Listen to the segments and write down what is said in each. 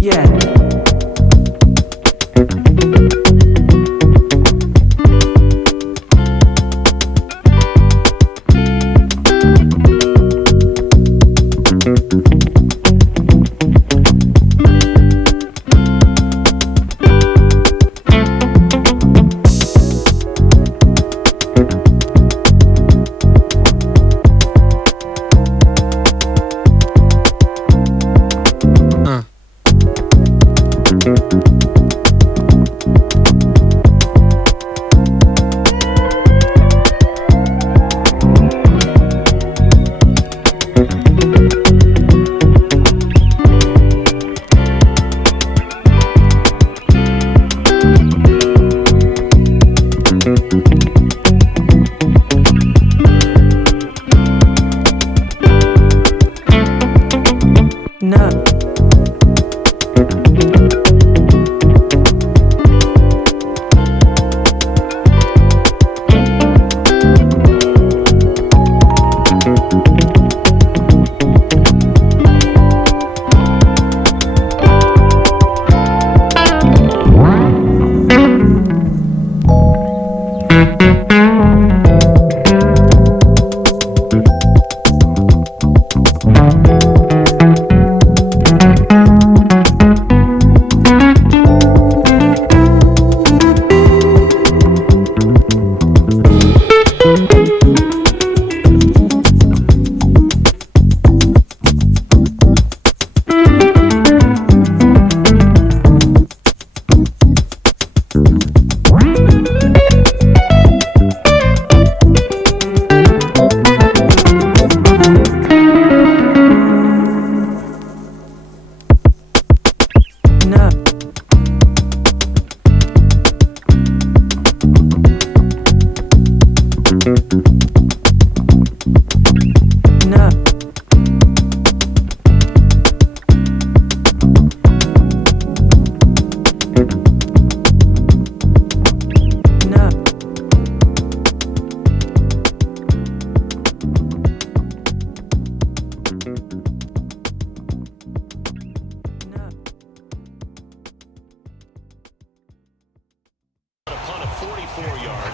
Yeah. No.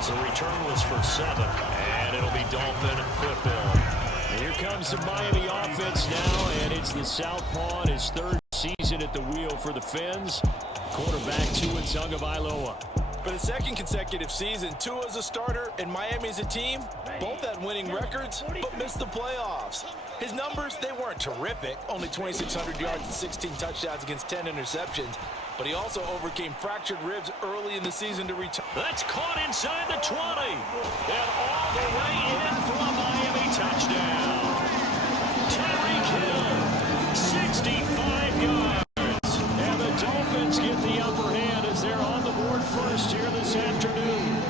The return was for 7, and it'll be Dolphin football. And here comes the Miami offense now, and it's the southpaw in his 3rd season at the wheel for the Fins. Quarterback Tua Tagovailoa. For the 2nd consecutive season, Tua as a starter and Miami as a team, both had winning records, but missed the playoffs. His numbers, they weren't terrific. Only 2,600 yards and 16 touchdowns against 10 interceptions. But he also overcame fractured ribs early in the season to return. That's caught inside the 20. And all the way in for a Miami touchdown. Tyreek Hill, 65 yards. And the Dolphins get the upper hand as they're on the board first here this afternoon.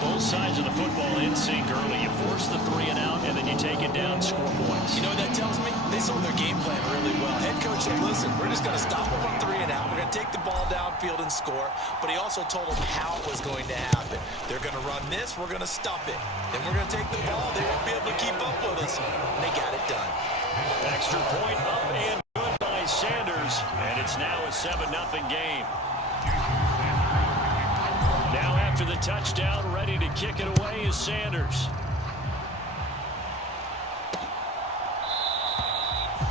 Both sides of the football in sync early. You force the 3 and out, and then you take it down, score points. You know what that tells me? They sold their game plan really well. Head coach said, listen, we're just going to stop them on 3 and out. We're going to take the ball downfield and score. But he also told them how it was going to happen. They're going to run this. We're going to stop it. Then we're going to take the ball. They won't be able to keep up with us. And they got it done. Extra point up and good by Sanders. And it's now a 7-0 game. Now after the touchdown, ready to kick it away is Sanders.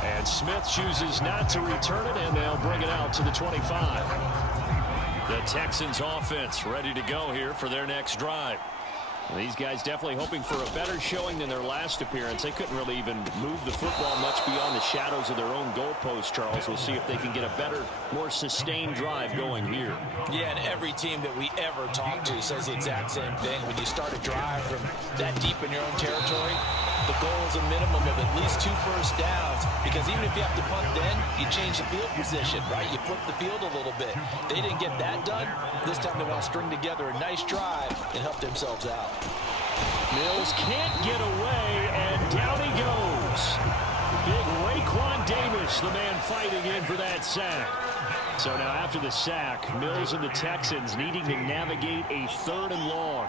And Smith chooses not to return it, and they'll bring it out to the 25. The Texans offense ready to go here for their next drive. These guys definitely hoping for a better showing than their last appearance. They couldn't really even move the football much beyond the shadows of their own goalpost, Charles. We'll see if they can get a better, more sustained drive going here. Yeah, and every team that we ever talk to says the exact same thing. When you start a drive from that deep in your own territory, the goal is a minimum of at least 2 first downs, because even if you have to punt then, you change the field position, right? You flip the field a little bit. They didn't get that done. This time they want to string together a nice drive and help themselves out. Mills can't get away, and down he goes. Big Raekwon Davis, the man fighting in for that sack. So now after the sack, Mills and the Texans needing to navigate a 3rd and long.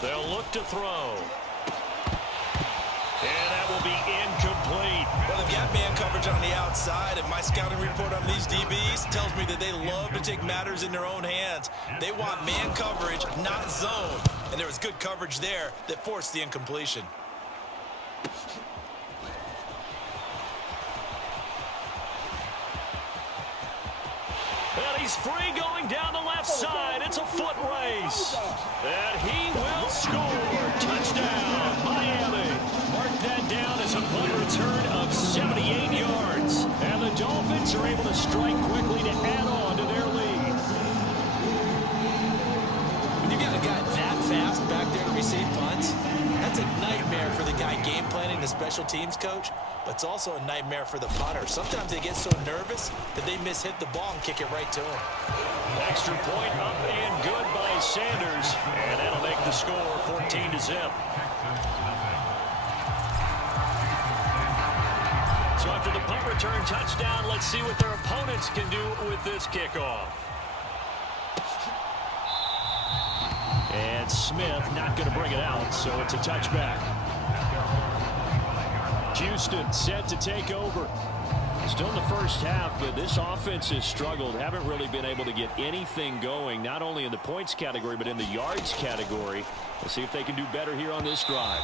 They'll look to throw. And that will be incomplete. Well, they've got man coverage on the outside, and my scouting report on these DBs tells me that they love to take matters in their own hands. They want man coverage, not zone. And there was good coverage there that forced the incompletion. And he's free going down the left side. It's a foot race. And he will score. Touchdown, Miami. Mark that down as a punt return of 78 yards. And the Dolphins are able to strike quickly to add on to their lead. When you got a guy that fast back there to receive punts, that's a nightmare for the guy game planning, the special teams coach, but it's also a nightmare for the punter. Sometimes they get so nervous that they mishit the ball and kick it right to him. Extra point up and good by Sanders. And that'll make the score 14-0. So after the punt return touchdown, let's see what their opponents can do with this kickoff. And Smith not going to bring it out, so it's a touchback. Houston set to take over. Still in the first half, but this offense has struggled. Haven't really been able to get anything going, not only in the points category, but in the yards category. Let's see if they can do better here on this drive.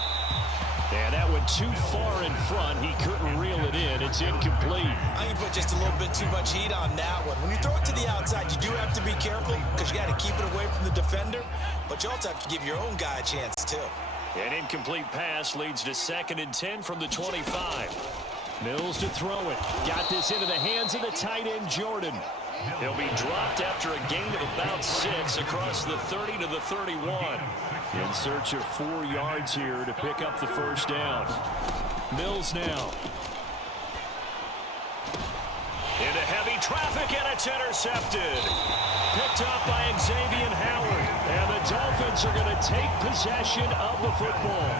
And that went too far in front. He couldn't reel it in. It's incomplete. I think you put just a little bit too much heat on that one. When you throw it to the outside, you do have to be careful because you got to keep it away from the defender, but you also have to give your own guy a chance too. An incomplete pass leads to 2nd and 10 from the 25. Mills to throw it. Got this into the hands of the tight end, Jordan. He'll be dropped after a gain of about 6 across the 30 to the 31. In search of 4 yards here to pick up the first down. Mills now. Into heavy traffic, and it's intercepted. Picked up by Xavier Howard. And the Dolphins are going to take possession of the football.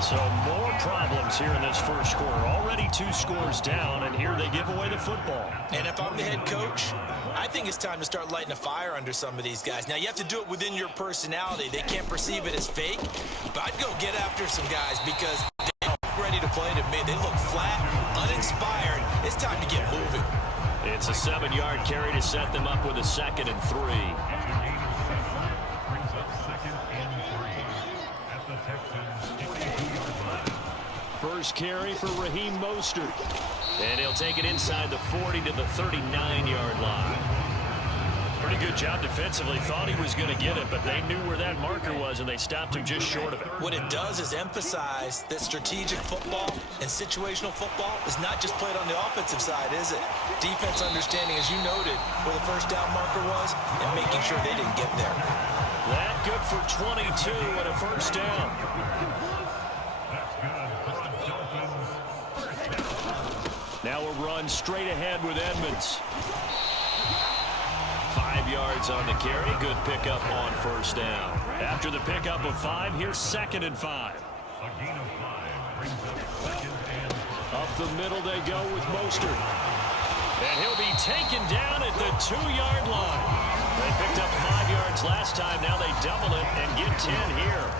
So more problems here in this first quarter. Already 2 scores down, and here they give away the football. And if I'm the head coach, I think it's time to start lighting a fire under some of these guys. Now, you have to do it within your personality. They can't perceive it as fake, but I'd go get after some guys because they look ready to play to me. They look flat, uninspired. It's time to get moving. It's a 7-yard carry to set them up with a 2nd and 3. First carry for Raheem Mostert. And he'll take it inside the 40 to the 39-yard line. Pretty good job defensively. Thought he was going to get it, but they knew where that marker was, and they stopped him just short of it. What it does is emphasize that strategic football and situational football is not just played on the offensive side, is it? Defense understanding, as you noted, where the first down marker was and making sure they didn't get there. That good for 22 and a first down. Now a run straight ahead with Edmonds. 5 yards on the carry. Good pickup on first down. After the pickup of 5, here's 2nd and 5. Up the middle they go with Mostert. And he'll be taken down at the 2-yard line. They picked up 5 yards last time. Now they double it and get 10 here.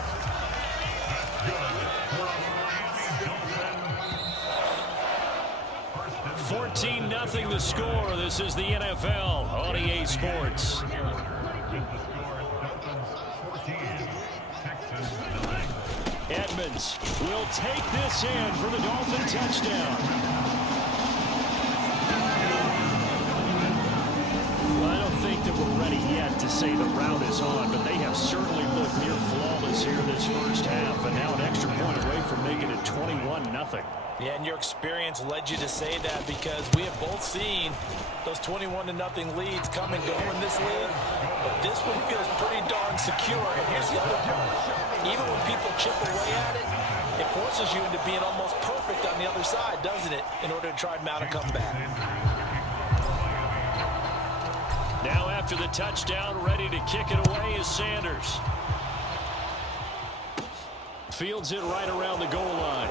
14-0 the score. This is the NFL on EA Sports. Edmonds will take this in for the Dolphin touchdown. Well, I don't think that we're ready yet to say the route is on, but they have certainly looked near flawless here this first half, and now an extra point away from making it 21-0. Yeah, and your experience led you to say that because we have both seen those 21-0 leads come and go in this league. But this one feels pretty darn secure. And here's the other part. Even when people chip away at it, it forces you into being almost perfect on the other side, doesn't it, in order to try and mount a comeback. Now after the touchdown, ready to kick it away is Sanders. Fields it right around the goal line.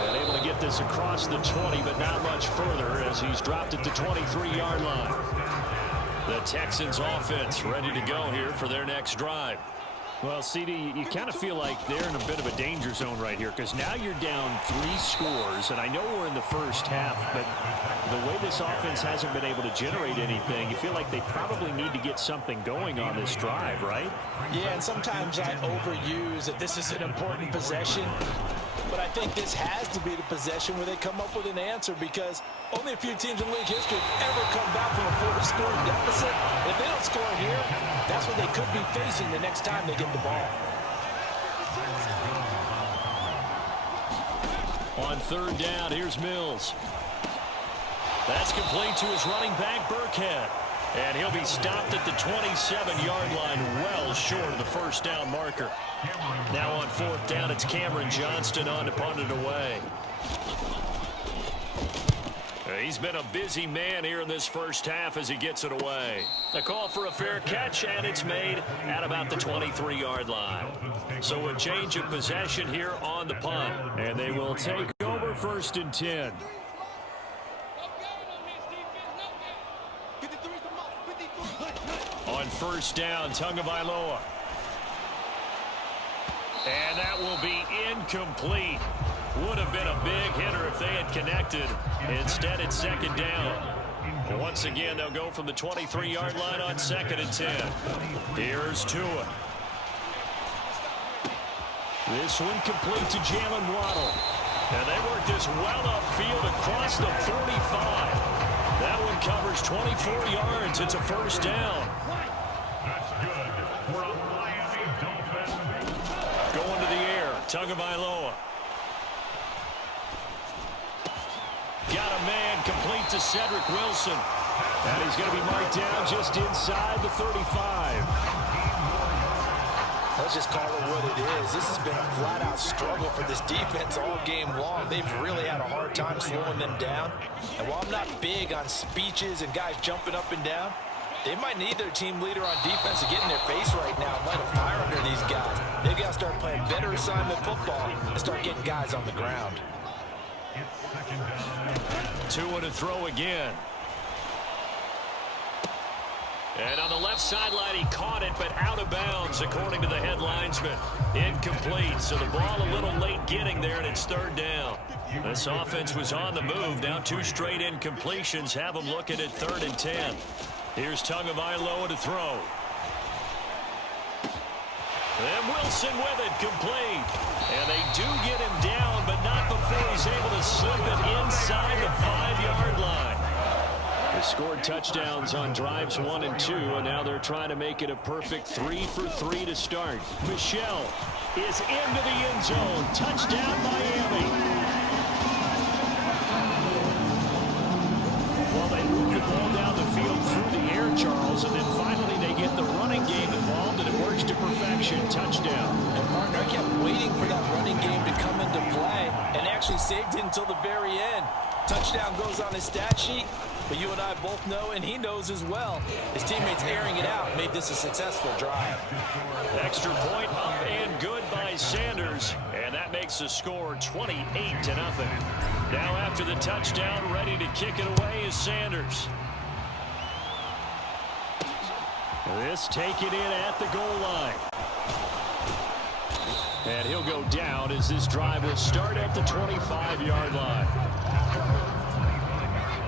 And able to get this across the 20, but not much further as he's dropped at the 23-yard line. The Texans offense ready to go here for their next drive. Well, CD, you kind of feel like they're in a bit of a danger zone right here because now you're down 3 scores, and I know we're in the first half, but the way this offense hasn't been able to generate anything, you feel like they probably need to get something going on this drive, right? Yeah, and sometimes I overuse that this is an important possession, but I think this has to be the possession where they come up with an answer because only a few teams in league history have ever come back from a 4-score deficit. If they don't score here, that's what they could be facing the next time they get the ball. On 3rd down, here's Mills. That's complete to his running back, Burkhead. And he'll be stopped at the 27-yard line, well short of the first down marker. Now on 4th down, it's Cameron Johnston on to punt it away. He's been a busy man here in this first half as he gets it away. The call for a fair catch, and it's made at about the 23-yard line. So a change of possession here on the punt. And they will take over 1st and 10. On 1st down, Tagovailoa. And that will be incomplete. Would have been a big hitter if they had connected. Instead, it's 2nd down. Once again, they'll go from the 23-yard line on 2nd and 10. Here's Tua. This one complete to Jalen Waddle. And they work this well upfield across the 45. That one covers 24 yards. It's a 1st down. Going to the air, Tagovailoa. Got a man complete to Cedric Wilson. And he's going to be marked down just inside the 35. Let's just call it what it is. This has been a flat-out struggle for this defense all game long. They've really had a hard time slowing them down. And while I'm not big on speeches and guys jumping up and down, they might need their team leader on defense to get in their face right now and light a fire under these guys. They've got to start playing better assignment football and start getting guys on the ground. Tua to throw again. And on the left sideline, he caught it, but out of bounds, according to the head linesman. Incomplete, so the ball a little late getting there, and it's 3rd down. This offense was on the move. Now 2 straight incompletions have them looking at 3rd and 10. Here's Tagovailoa to throw. And Wilson with it, complete. And they do get him down, but not before he's able to slip it inside the 5-yard line. They scored touchdowns on drives 1 and 2, and now they're trying to make it a perfect 3 for 3 to start. Michel is into the end zone. Touchdown, Miami. Well, they move the ball down the field through the air, Charles, and then finally they get the running game involved, and it works to perfection. Touchdown. And partner, I kept waiting for that running game to come into play and actually saved it until the very end. Touchdown goes on his stat sheet, but you and I both know, and he knows as well, his teammates airing it out made this a successful drive. Extra point up and good by Sanders, and that makes the score 28-0. Now after the touchdown, ready to kick it away is Sanders. This take it in at the goal line. And he'll go down as this drive will start at the 25-yard line.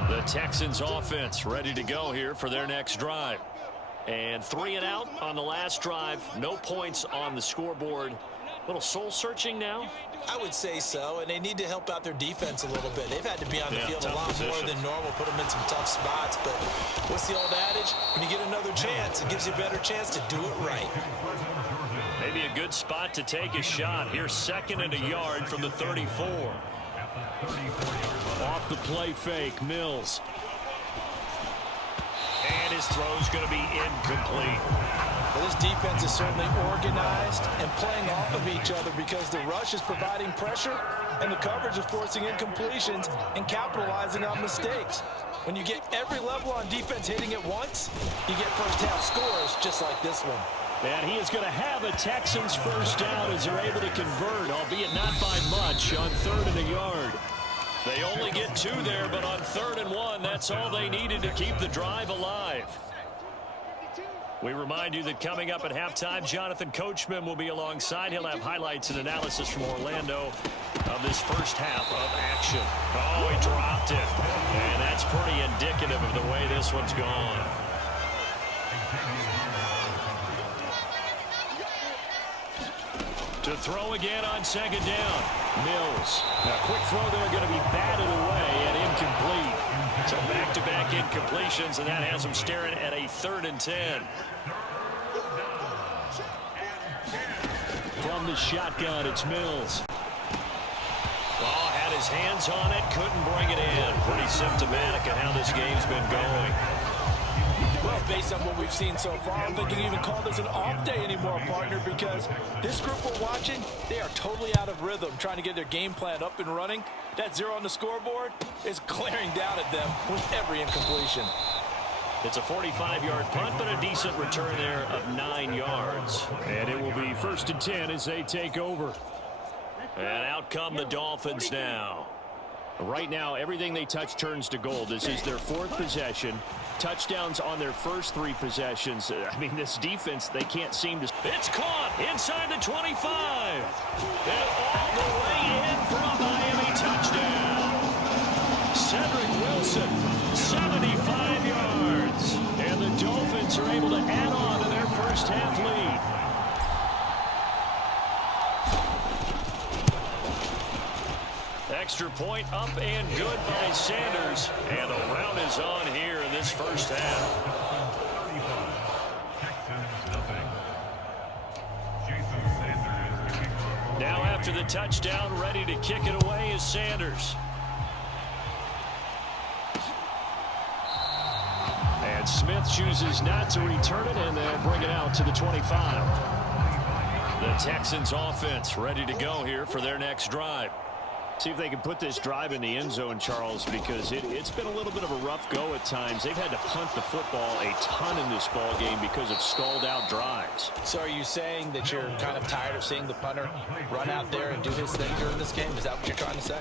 The Texans offense ready to go here for their next drive. And 3 and out on the last drive. No points on the scoreboard. A little soul-searching now? I would say so, and they need to help out their defense a little bit. They've had to be on the field a lot more than normal, put them in some tough spots. But what's the old adage? When you get another chance, it gives you a better chance to do it right. Maybe a good spot to take a shot. Here's 2nd and a yard from the 34. Off the play fake, Mills. And his throw's going to be incomplete. Well, this defense is certainly organized and playing off of each other because the rush is providing pressure and the coverage is forcing incompletions and capitalizing on mistakes. When you get every level on defense hitting at once, you get first-half scores just like this one. And he is going to have a Texans first down as they're able to convert, albeit not by much, on 3rd and a yard. They only get 2 there, but on 3rd and 1, that's all they needed to keep the drive alive. We remind you that coming up at halftime, Jonathan Coachman will be alongside. He'll have highlights and analysis from Orlando of this first half of action. Oh, he dropped it. And that's pretty indicative of the way this one's gone. To throw again on second down. Mills. A quick throw there going to be batted away and incomplete. So back-to-back incompletions, and that has him staring at a 3rd and 10. From the shotgun, it's Mills. Oh, had his hands on it, couldn't bring it in. Pretty symptomatic of how this game's been going. Well, based on what we've seen so far, I don't think you can even call this an off day anymore, partner, because this group we're watching, they are totally out of rhythm, trying to get their game plan up and running. That 0 on the scoreboard is glaring down at them with every incompletion. It's a 45-yard punt, but a decent return there of 9 yards. And it will be 1st and 10 as they take over. And out come the Dolphins now. Right now, everything they touch turns to gold. This is their 4th possession. Touchdowns on their first 3 possessions. I mean, this defense, they can't seem to... It's caught inside the 25. And all the way in for a Miami touchdown. Cedric Wilson, 75 yards. And the Dolphins are able to add on to their first half lead. Extra point up and good by Sanders. And the round is on here in this first half. Now after the touchdown, ready to kick it away is Sanders. And Smith chooses not to return it, and they'll bring it out to the 25. The Texans offense ready to go here for their next drive. See if they can put this drive in the end zone, Charles, because it's been a little bit of a rough go at times. They've had to punt the football a ton in this ball game because of stalled out drives. So are you saying that you're kind of tired of seeing the punter run out there and do his thing during this game? Is that what you're trying to say?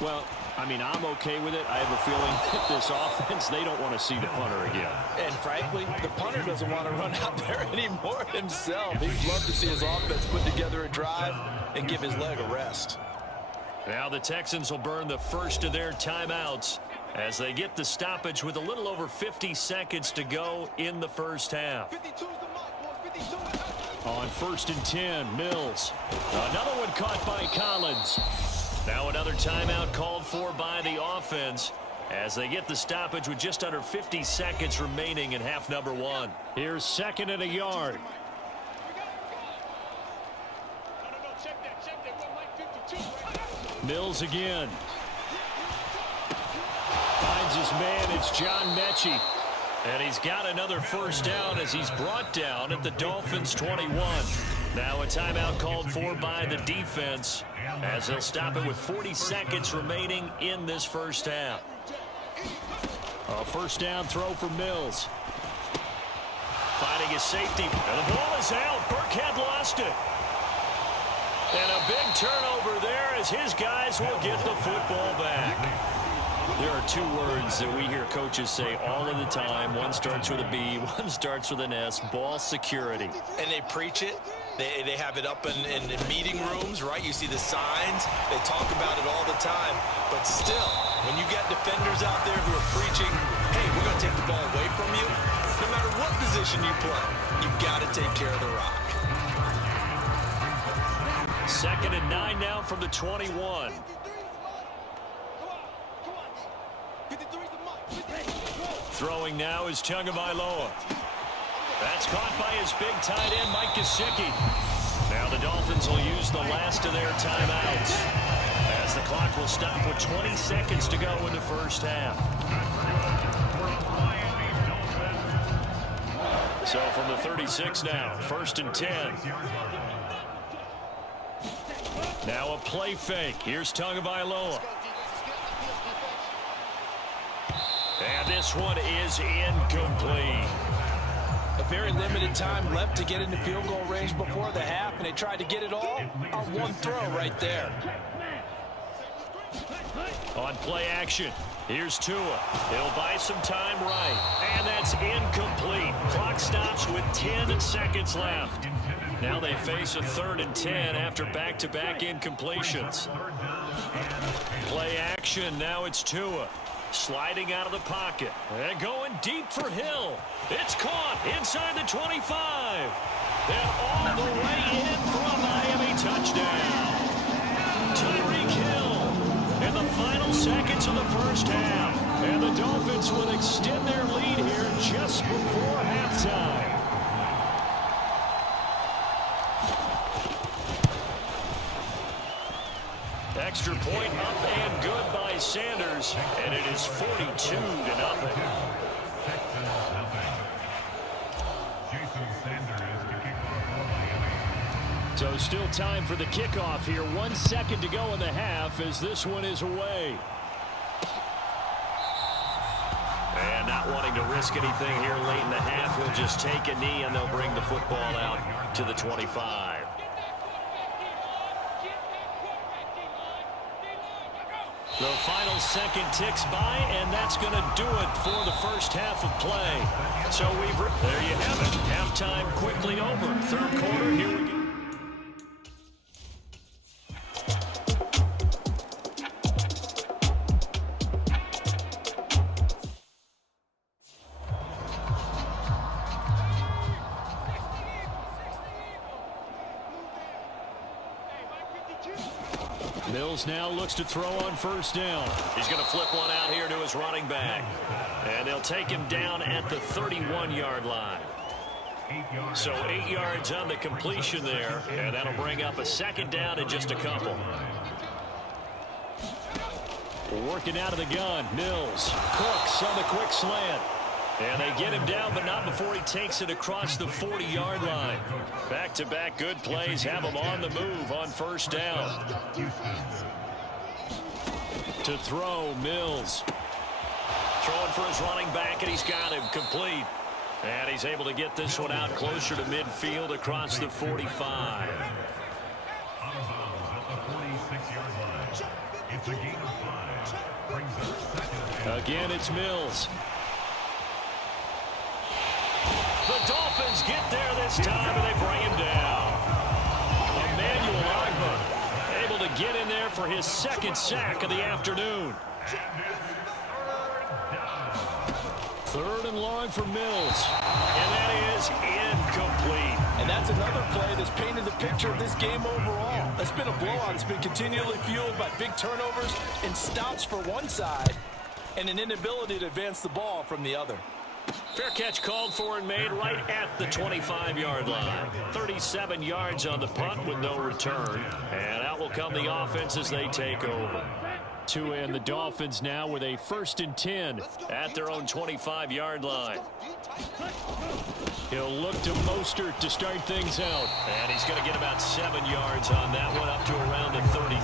Well, I mean, I'm okay with it. I have a feeling that this offense, they don't want to see the punter again. And frankly, the punter doesn't want to run out there anymore himself. He'd love to see his offense put together a drive and give his leg a rest. Now the Texans will burn the first of their timeouts as they get the stoppage with a little over 50 seconds to go in the first half. On 1st and 10, Mills. Another one caught by Collins. Now another timeout called for by the offense as they get the stoppage with just under 50 seconds remaining in half number 1. Here's 2nd and a yard. Mills again. Finds his man. It's John Mechie. And he's got another first down as he's brought down at the Dolphins' 21. Now a timeout called for by the defense as they'll stop it with 40 seconds remaining in this first half. A first down throw for Mills. Finding his safety. And the ball is out. Burkhead lost it. And a big turnover there as his guys will get the football back. There are 2 words that we hear coaches say all of the time. One starts with a B, one starts with an S. Ball security. And they preach it. They have it up in meeting rooms, right? You see the signs. They talk about it all the time. But still, when you got defenders out there who are preaching, hey, we're going to take the ball away from you, no matter what position you play, you've got to take care of the rock. 2nd and 9 now from the 21. Throwing now is Tagovailoa. That's caught by his big tight end, Mike Gesicki. Now the Dolphins will use the last of their timeouts as the clock will stop with 20 seconds to go in the first half. So from the 36 now, 1st and 10. Now a play fake. Here's Tagovailoa. And this one is incomplete. A very limited time left to get into field goal range before the half, and they tried to get it all on one throw right there. On play action, here's Tua. He'll buy some time right. And that's incomplete. Clock stops with 10 seconds left. Now they face a 3rd and 10 after back-to-back incompletions. Play action, now it's Tua. Sliding out of the pocket. And going deep for Hill. It's caught inside the 25. And all the way in for a Miami touchdown. Tyreek Hill in the final seconds of the first half. And the Dolphins will extend their lead here just before halftime. Extra point up and good by Sanders, and it is 42-0. So still time for the kickoff here. 1 second to go in the half as this one is away. And not wanting to risk anything here late in the half, he'll just take a knee and they'll bring the football out to the 25. The final second ticks by, and that's going to do it for the first half of play. So there you have it. Halftime quickly over. 3rd quarter, here we go. Mills now looks to throw on 1st down. He's going to flip one out here to his running back. And they'll take him down at the 31-yard line. So 8 yards on the completion there. And that'll bring up a 2nd down in just a couple. Working out of the gun. Mills. Cooks on the quick slant. And they get him down, but not before he takes it across the 40-yard line. Back-to-back good plays have him on the move on 1st down. To throw, Mills. Throwing for his running back, and he's got him complete. And he's able to get this one out closer to midfield across the 45. Again, it's Mills. The Dolphins get there this time, and they bring him down. Emmanuel Ogbah able to get in there for his 2nd sack of the afternoon. 3rd and long for Mills. And that is incomplete. And that's another play that's painted the picture of this game overall. It's been a blowout. It's been continually fueled by big turnovers and stops for one side and an inability to advance the ball from the other. Fair catch called for and made right at the 25-yard line. 37 yards on the punt with no return. And out will come the offense as they take over. Tua and the Dolphins now with a 1st and 10 at their own 25-yard line. He'll look to Mostert to start things out. And he's going to get about 7 yards on that one, up to around the 33.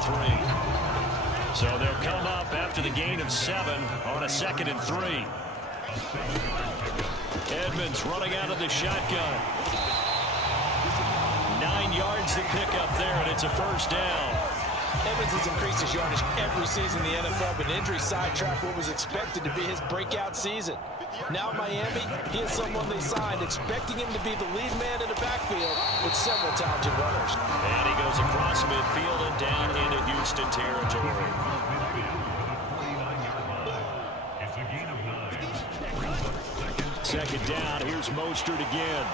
So they'll come up after the gain of 7 on a 2nd and 3. Edmonds running out of the shotgun. 9 yards to pick up there, and it's a 1st down. Edmonds has increased his yardage every season in the NFL, but injury sidetracked what was expected to be his breakout season. Now Miami, he is someone they signed, expecting him to be the lead man in the backfield with several talented runners. And he goes across midfield and down into Houston territory. Second down, here's Mostert again.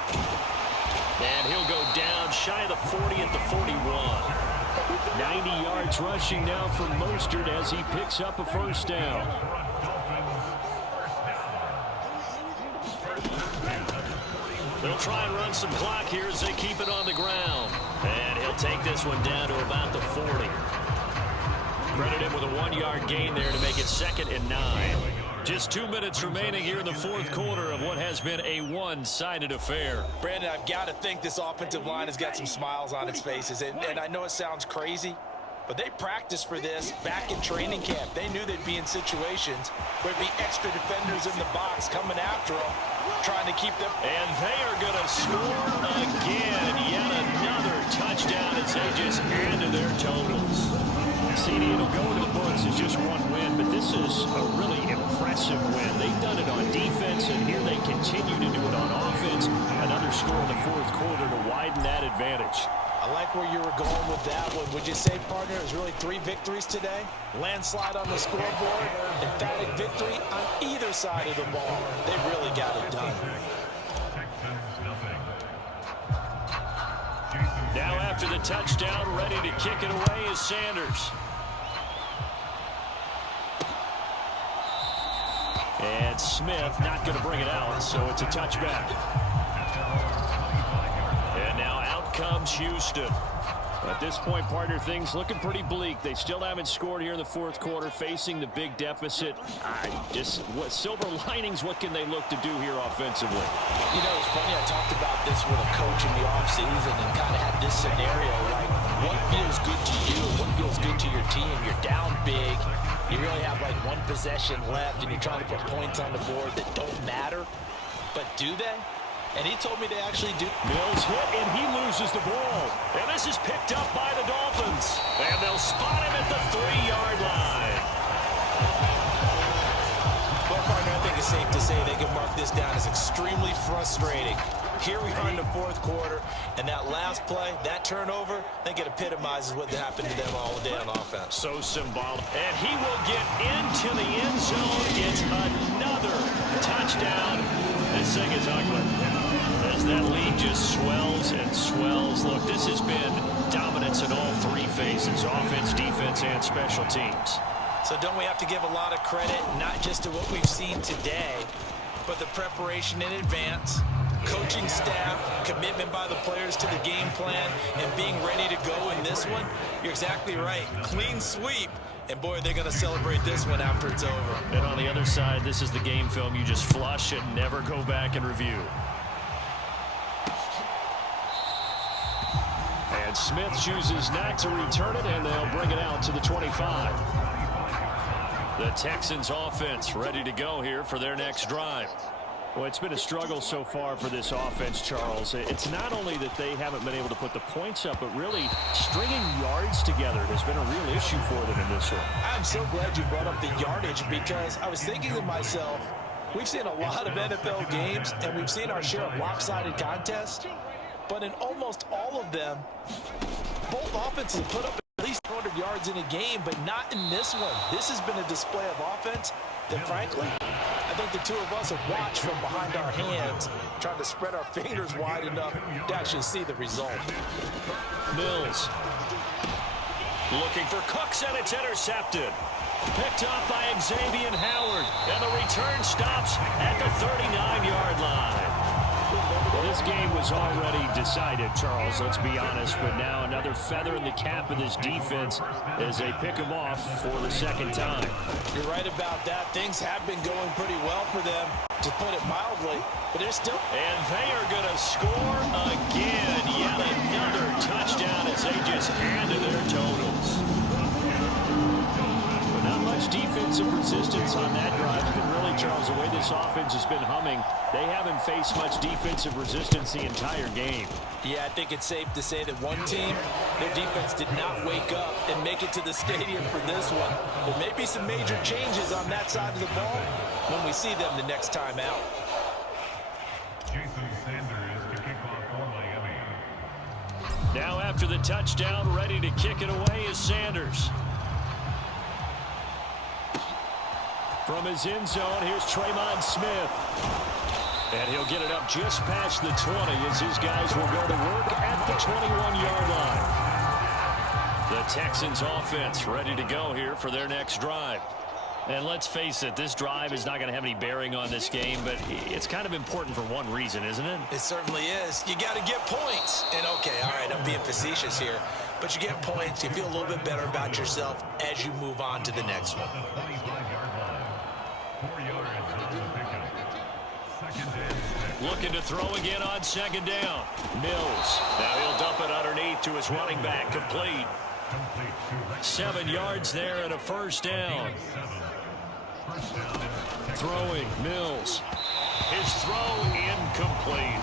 And he'll go down shy of the 40 at the 41. 90 yards rushing now for Mostert as he picks up a 1st down. They'll try and run some clock here as they keep it on the ground. And he'll take this one down to about the 40. Credit him with a 1-yard gain there to make it 2nd and 9. Just 2 minutes remaining here in the 4th quarter of what has been a one-sided affair. Brandon, I've got to think this offensive line has got some smiles on its faces. And I know it sounds crazy, but they practiced for this back in training camp. They knew they'd be in situations where there'd be extra defenders in the box coming after them, trying to keep them. And they are going to score again. Yet another touchdown as they just add to their totals. CD, it'll go into the books as just one win is a really impressive win. They've done it on defense, and here they continue to do it on offense. Another score in the fourth quarter to widen that advantage. I like where you were going with that one. Would you say, partner, it was really 3 victories today? Landslide on the scoreboard, emphatic victory on either side of the ball. They really got it done. Now after the touchdown, ready to kick it away is Sanders. And Smith not going to bring it out, so it's a touchback. And now out comes Houston. At this point, partner, things looking pretty bleak. They still haven't scored here in the fourth quarter, facing the big deficit. What silver linings, what can they look to do here offensively? You know, it's funny, I talked about this with a coach in the offseason and kind of had this scenario, like, what feels good to you? What feels good to your team? You're down big. You really have, like, 1 possession left, and you're trying to put points on the board that don't matter. But do they? And he told me they actually do. Mills hit, and he loses the ball. And this is picked up by the Dolphins. And they'll spot him at the 3-yard line. Well, partner, I think it's safe to say they can mark this down as extremely frustrating. Here we are in the fourth quarter, and that last play, that turnover, I think it epitomizes what happened to them all day on offense. So symbolic. And he will get into the end zone. It's another touchdown. This thing is ugly. As that lead just swells and swells. Look, this has been dominance in all 3 phases, offense, defense, and special teams. So don't we have to give a lot of credit, not just to what we've seen today, but the preparation in advance, coaching staff, commitment by the players to the game plan, and being ready to go in this one? You're exactly right. Clean sweep. And, boy, they're going to celebrate this one after it's over. And on the other side, this is the game film you just flush and never go back and review. And Smith chooses not to return it, and they'll bring it out to the 25. The Texans offense ready to go here for their next drive. Well, it's been a struggle so far for this offense, Charles. It's not only that they haven't been able to put the points up, but really stringing yards together has been a real issue for them in this one. I'm so glad you brought up the yardage, because I was thinking to myself, we've seen a lot of NFL games, and we've seen our share of lopsided contests, but in almost all of them, both offenses have put up at least 200 yards in a game, but not in this one. This has been a display of offense that, frankly, I think the two of us have watched from behind our hands, trying to spread our fingers wide enough to actually see the result. Mills looking for Cooks, and it's intercepted. Picked up by Xavier Howard, and the return stops at the 39-yard line. Well, this game was already decided, Charles, let's be honest, but now another feather in the cap of this defense as they pick him off for the second time. You're right about that. Things have been going pretty well for them, to put it mildly, but they're still... And they are going to score again. Yet another touchdown as they just add to their totals. But not much defensive resistance on that drive. And really, Charles, the way this offense has been humming, they haven't faced much defensive resistance the entire game. Yeah, I think it's safe to say that one team, their defense did not wake up and make it to the stadium for this one. There may be some major changes on that side of the ball when we see them the next time out. Now after the touchdown, ready to kick it away is Sanders. From his end zone, here's Tremon Smith. And he'll get it up just past the 20 as his guys will go to work at the 21-yard line. The Texans offense ready to go here for their next drive. And let's face it, this drive is not going to have any bearing on this game, but it's kind of important for one reason, isn't it? It certainly is. You got to get points. And, okay, all right, I'm being facetious here, but you get points, you feel a little bit better about yourself as you move on to the next one. Looking to throw again on second down. Mills. Now he'll dump it underneath to his running back. Complete. 7 yards there and a first down. Throwing, Mills. His throw incomplete.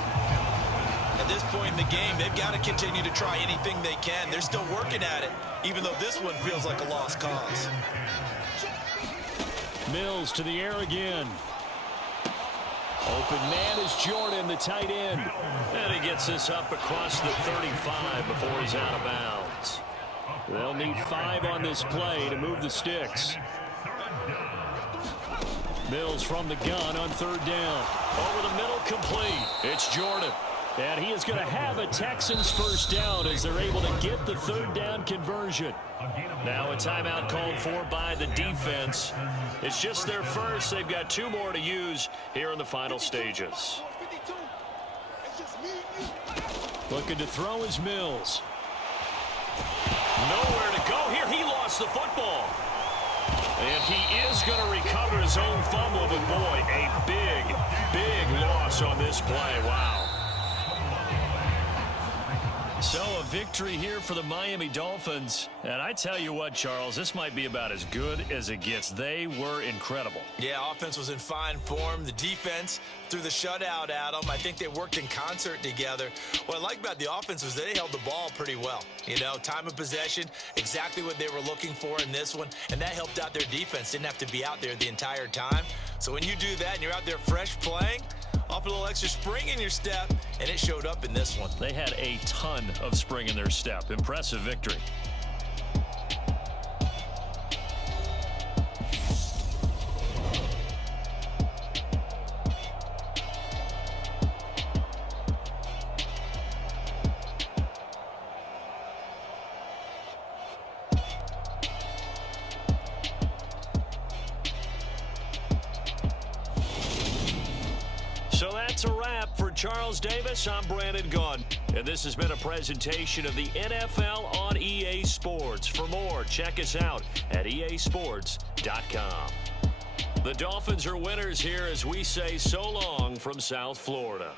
At this point in the game, they've got to continue to try anything they can. They're still working at it, even though this one feels like a lost cause. Mills to the air again. Open man is Jordan, the tight end. And he gets this up across the 35 before he's out of bounds. They'll need 5 on this play to move the sticks. Mills from the gun on 3rd down. Over the middle, complete. It's Jordan. And he is going to have a Texans first down as they're able to get the 3rd down conversion. Now a timeout called for by the defense. It's just their first. They've got 2 more to use here in the final stages. Looking to throw is Mills. Nowhere to go here. He lost the football. And he is going to recover his own fumble, but boy, a big, big loss on this play. Wow. So a victory here for the Miami Dolphins. And I tell you what, Charles, this might be about as good as it gets. They were incredible. Yeah, offense was in fine form. The defense threw the shutout at them. I think they worked in concert together. What I like about the offense was they held the ball pretty well. You know, time of possession, exactly what they were looking for in this one. And that helped out their defense. Didn't have to be out there the entire time. So when you do that and you're out there fresh playing, off a little extra spring in your step, and it showed up in this one. They had a ton of spring in their step. Impressive victory. So that's a wrap for Charles Davis. I'm Brandon Gaudin, and this has been a presentation of the NFL on EA Sports. For more, check us out at easports.com. The Dolphins are winners here as we say so long from South Florida.